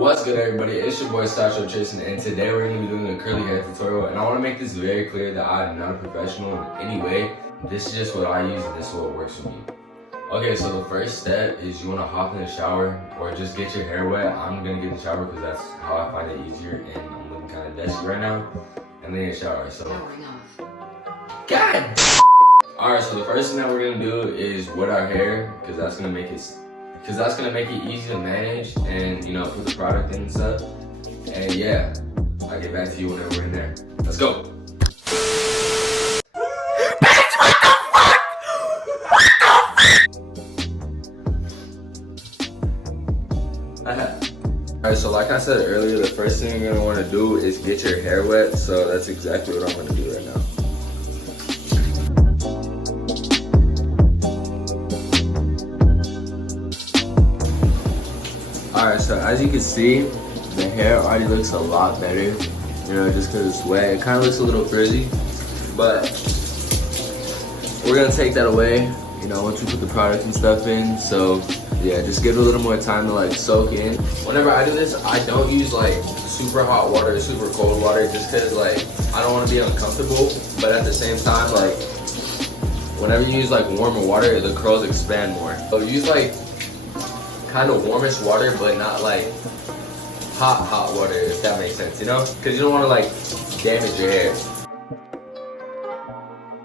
What's good, everybody? It's your boy Sacho Tristan, and today we're going to be doing a curly hair tutorial. And I want to make this very clear that I am not a professional in any way. This is just what I use, and this is what works for me. Okay, so the first step is you want to hop in the shower or just get your hair wet. I'm going to get in the shower because that's how I find it easier, and I'm looking kind of dusty right now. And then shower. So, God. All right, so the first thing that we're gonna do is wet our hair because that's gonna make it easy to manage and put the product in and stuff. And yeah, I'll get back to you whenever we're in there. Let's go. Alright, so like I said earlier, the first thing you're gonna want to do is get your hair wet. So that's exactly what I'm gonna do right now. Alright, so as you can see, the hair already looks a lot better, just because it's wet. It kind of looks a little frizzy, but we're going to take that away, once we put the product and stuff in. So yeah, just give it a little more time to like soak in. Whenever I do this, I don't use like super hot water or super cold water just because like I don't want to be uncomfortable, but at the same time, like whenever you use like warmer water, the curls expand more. So use like kind of warmish water, but not like hot water, if that makes sense, because you don't want to like damage your hair.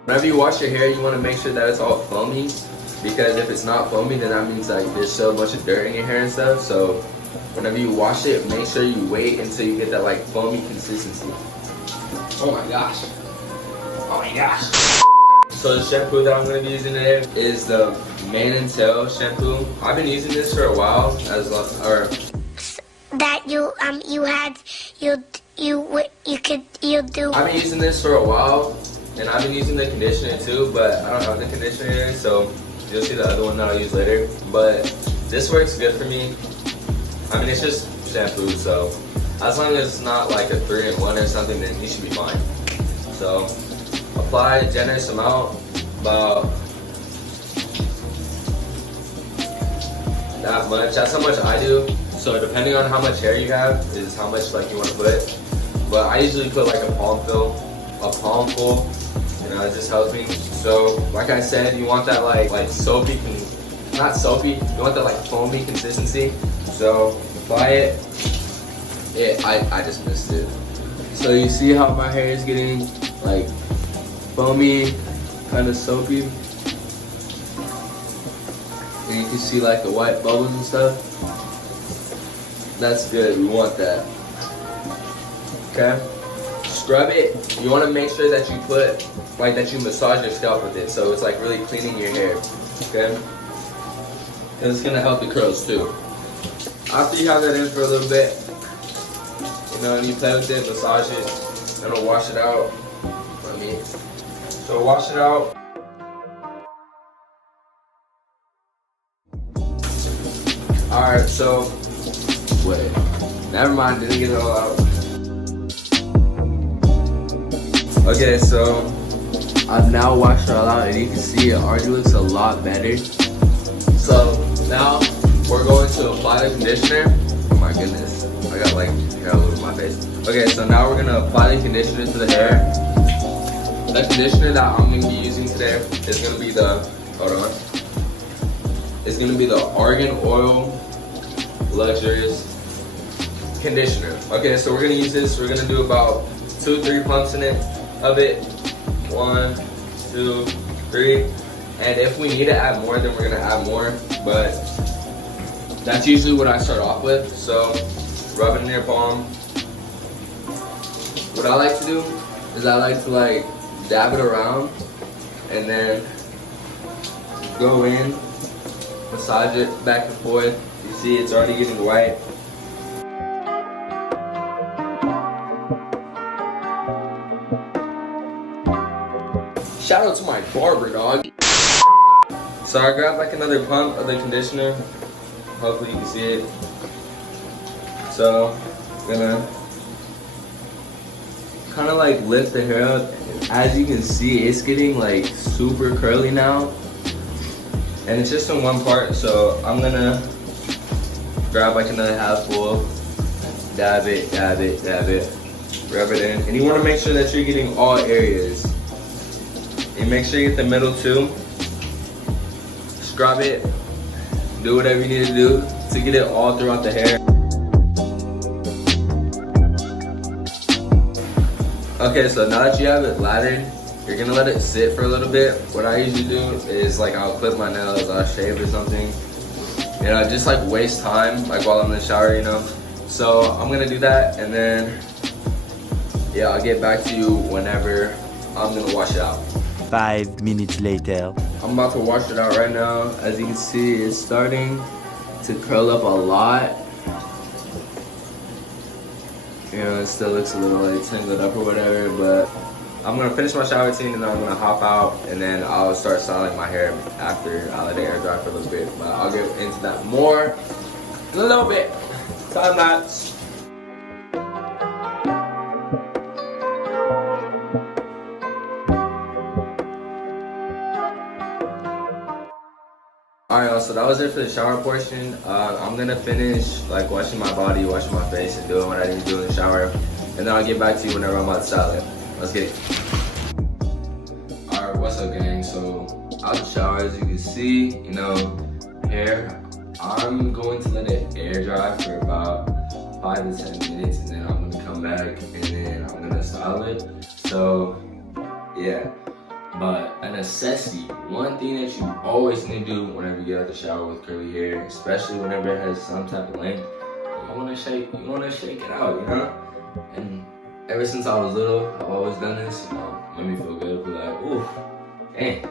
Whenever you wash your hair, you want to make sure that it's all foamy, because if it's not foamy, then that means like there's so much of dirt in your hair and stuff. So whenever you wash it, make sure you wait until you get that like foamy consistency. Oh my gosh. So the shampoo that I'm going to be using today is the Mane and Tail shampoo. I've been using this for a while, I've been using this for a while, and I've been using the conditioner too, but I don't have the conditioner here, so you'll see the other one that I'll use later. But this works good for me. I mean, it's just shampoo, so as long as it's not like a 3-in-1 or something, then you should be fine. So apply a generous amount, about that much. That's how much I do. So depending on how much hair you have is how much like you want to put. But I usually put like a palm full. It just helps me. So like I said, you want that like soapy, not soapy. You want that like foamy consistency. So apply it. I just missed it. So you see how my hair is getting like foamy, kind of soapy, and you can see like the white bubbles and stuff. That's good. We want that. Okay. Scrub it. You want to make sure that you massage your scalp with it, so it's like really cleaning your hair. Okay. Because it's gonna help the curls too. After you have that in for a little bit, and you play with it, massage it, and it'll wash it out. So wash it out. Alright, so wait. Never mind, didn't get it all out. Okay, so I've now washed it all out, and you can see it already looks a lot better. So now we're going to apply the conditioner. Oh my goodness, I got like hair all over my face. Okay, so now we're gonna apply the conditioner to the hair. The conditioner that I'm going to be using today is going to be It's going to be the Argan Oil Luxurious Conditioner. Okay, so we're going to use this. We're going to do about 2-3 pumps of it. 1, 2, 3. And if we need to add more, then we're going to add more. But that's usually what I start off with. So rub it in your palm. What I like to do is I like to dab it around and then go in, massage it back and forth. You see it's already getting white. Shout out to my barber, dog. So I grabbed like another pump of the conditioner. Hopefully you can see it. So I'm gonna kind of like lift the hair up. As you can see, it's getting like super curly now, and it's just in one part. So I'm gonna grab like another half full Dab it, dab it, dab it. Rub it in. And you want to make sure that you're getting all areas. And make sure you get the middle too. Scrub it. Do whatever you need to do to get it all throughout the hair. Okay, so now that you have it lathered, you're gonna let it sit for a little bit. What I usually do is like I'll clip my nails, I'll shave or something. You know, just like waste time, like while I'm in the shower, you know. So I'm gonna do that, and then yeah, I'll get back to you whenever I'm gonna wash it out. 5 minutes later. I'm about to wash it out right now. As you can see, it's starting to curl up a lot. You know, it still looks a little like tangled up or whatever, but I'm gonna finish my shower routine and then I'm gonna hop out and then I'll start styling my hair after I let it air dry for a little bit. But I'll get into that more in a little bit. Time lapse. Alright, y'all, so that was it for the shower portion. I'm gonna finish like washing my body, washing my face, and doing what I need to do in the shower. And then I'll get back to you whenever I'm about to style it. Let's get it. Alright, what's up, gang? So, out the shower, as you can see, you know, hair, I'm going to let it air dry for about 5 to 10 minutes, and then I'm gonna come back and then I'm gonna style it. So, yeah. But a necessity, one thing that you always need to do whenever you get out of the shower with curly hair, especially whenever it has some type of length, you wanna shake it out, you know? And ever since I was little, I've always done this, you know, made me feel good, be like, ooh, dang.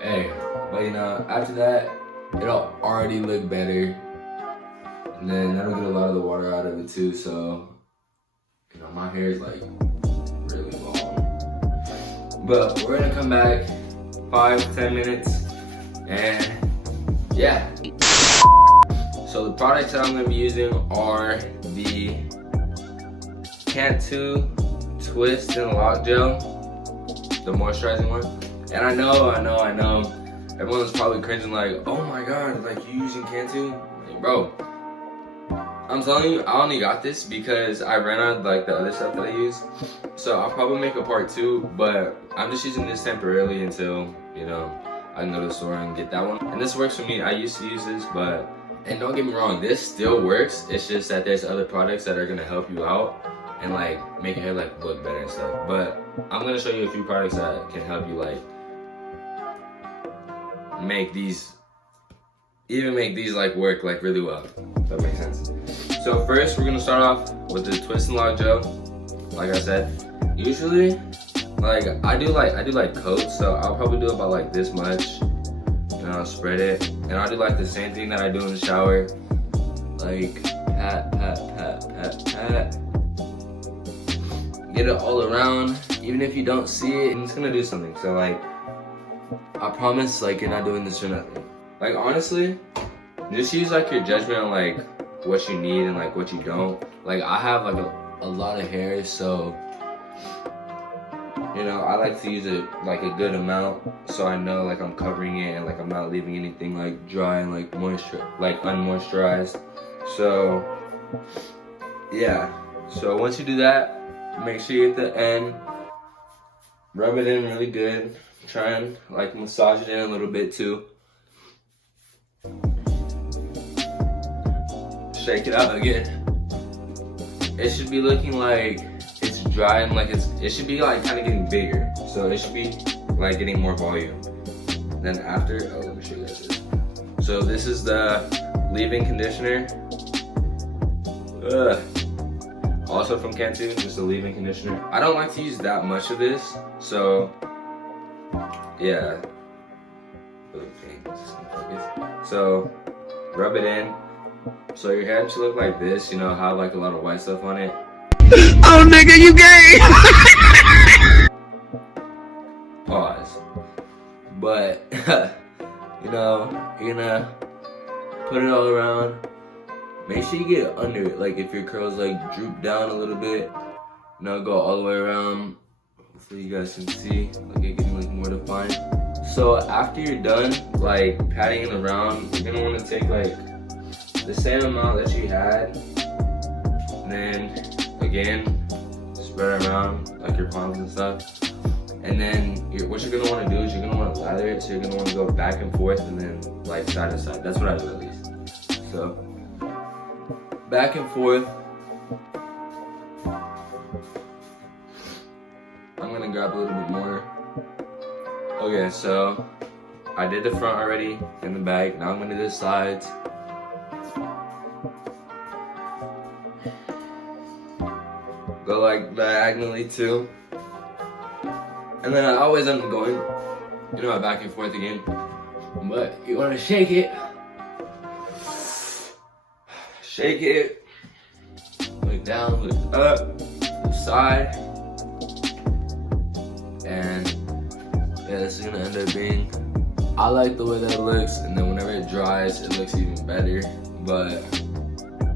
Hey, but you know, after that, it'll already look better. And then that'll get a lot of the water out of it too, so you know, my hair is like really long. But we're gonna come back 5 to 10 minutes and yeah. So the products that I'm gonna be using are the Cantu Twist and Lock Gel, the moisturizing one. And I know, everyone's probably cringing like, oh my god, like you using Cantu? Like, bro, I'm telling you, I only got this because I ran out of like the other stuff that I use. So I'll probably make a part 2, but I'm just using this temporarily until, you know, I can go to the store and get that one. And this works for me. I used to use this, but, and don't get me wrong, this still works. It's just that there's other products that are gonna help you out and like make your hair like look better and stuff. But I'm gonna show you a few products that can help you like make these like work like really well. If that makes sense. So first, we're gonna start off with the Twist and Lock Gel. Like I said, usually, like I do like coats, so I'll probably do about like this much, and I'll spread it, and I'll do like the same thing that I do in the shower, like pat, pat, pat, pat, pat. Get it all around. Even if you don't see it, it's gonna do something. So like, I promise, like you're not doing this for nothing. Like honestly, just use like your judgment on like what you need and like what you don't. Like I have like a lot of hair, so you know, I like to use it like a good amount so I know like I'm covering it and like I'm not leaving anything like dry and like unmoisturized. So yeah, so once you do that, make sure you get the end, rub it in really good, try and like massage it in a little bit too. Shake it out again. It should be looking like it's dry and like it should be like kind of getting bigger. So it should be like getting more volume. Then after, oh, let me show you guys this. So this is the leave-in conditioner. Also from Cantu, just a leave-in conditioner. I don't like to use that much of this, so yeah. So rub it in. So your hair should look like this, you know, have like a lot of white stuff on it. Oh nigga, you gay! Pause. But, you know, you're gonna put it all around. Make sure you get under it, like if your curls like droop down a little bit, you know, go all the way around. Hopefully you guys can see, like it getting like more defined. So after you're done, like patting it around, you're gonna want to take like the same amount that you had, and then again spread it around like your palms and stuff. And then what you're gonna want to do is you're gonna want to lather it. So you're gonna want to go back and forth and then like side to side. That's what I do at least. So back and forth. I'm gonna grab a little bit more. Okay, so I did the front already in the back. Now I'm gonna do the sides. Go like diagonally too. And then I always end up going, back and forth again. But you wanna shake it. Shake it. Look down, look up, side. And yeah, this is gonna end up being, I like the way that it looks, and then whenever it dries, it looks even better. But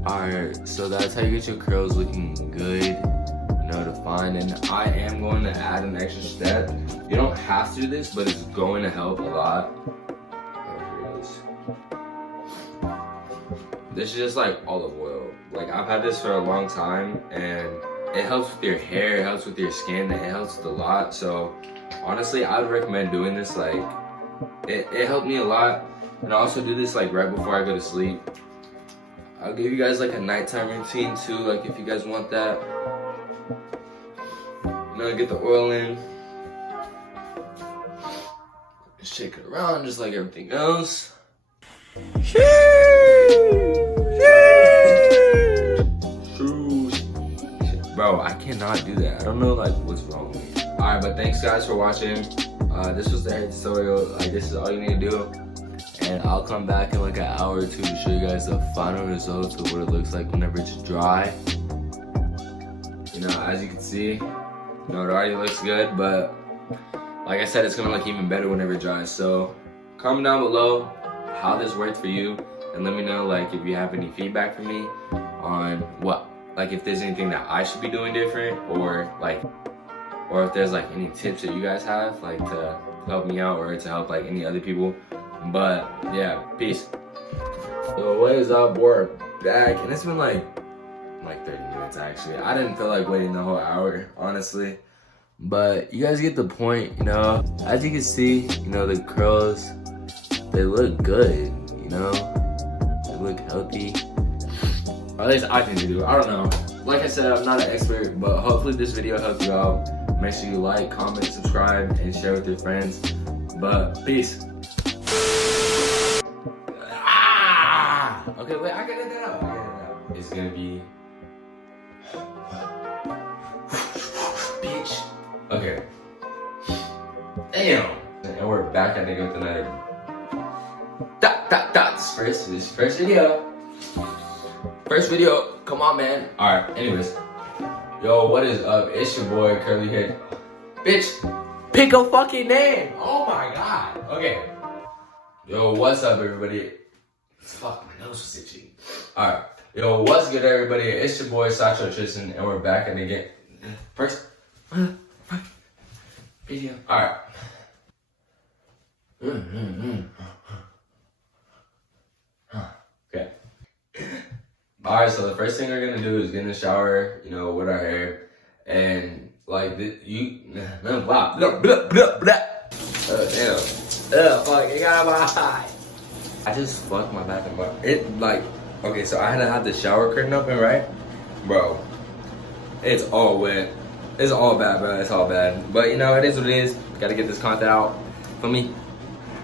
alright, so that's how you get your curls looking good, defined. And I am going to add an extra step. You don't have to do this, but it's going to help a lot. There it is. This is just like olive oil. Like, I've had this for a long time, and it helps with your hair, it helps with your skin, it helps with a lot. So honestly, I would recommend doing this. Like, it helped me a lot. And I also do this like right before I go to sleep. I'll give you guys like a nighttime routine too, like if you guys want that. Get the oil in. Shake it around just like everything else. Bro, I cannot do that. I don't know like what's wrong with me. Alright, but thanks guys for watching. This was the hair tutorial. Like, this is all you need to do. And I'll come back in like an hour or two to show you guys the final results of what it looks like whenever it's dry. As you can see, it already looks good, but like I said, it's gonna look even better whenever it dries. So comment down below how this worked for you, and let me know like if you have any feedback for me on what, like if there's anything that I should be doing different, or if there's like any tips that you guys have like to help me out or to help like any other people. But yeah, peace. So what is up? We're back, and it's been like 30 minutes actually. I didn't feel like waiting the whole hour, honestly. But you guys get the point, As you can see, the curls, they look good, They look healthy. Or at least I think they do. I don't know. Like I said, I'm not an expert, but hopefully this video helped you out. Make sure you like, comment, subscribe, and share with your friends. But peace. Okay, wait, I can get that out. It's gonna be... Bitch. Okay. Damn. And we're back at it with another... This first video. First video. Come on, man. Alright, anyways. Yo, what is up? It's your boy, Curly Head. Bitch, pick a fucking name. Oh my god. Okay. Yo, what's up, everybody? Fuck, my nose was itchy. Alright. Yo, what's good, everybody? It's your boy, Sacho Tristan, and we're back at it again. First video. Alright. Okay. Alright, so the first thing we're gonna do is get in the shower, with our hair. And like blah blah blah blah blah. Damn. Fuck, it got my eye. I just fucked my bathroom up. Okay, so I had to have the shower curtain open, right? Bro, it's all wet. It's all bad, bro. It's all bad. But it is what it is. Gotta get this content out for me.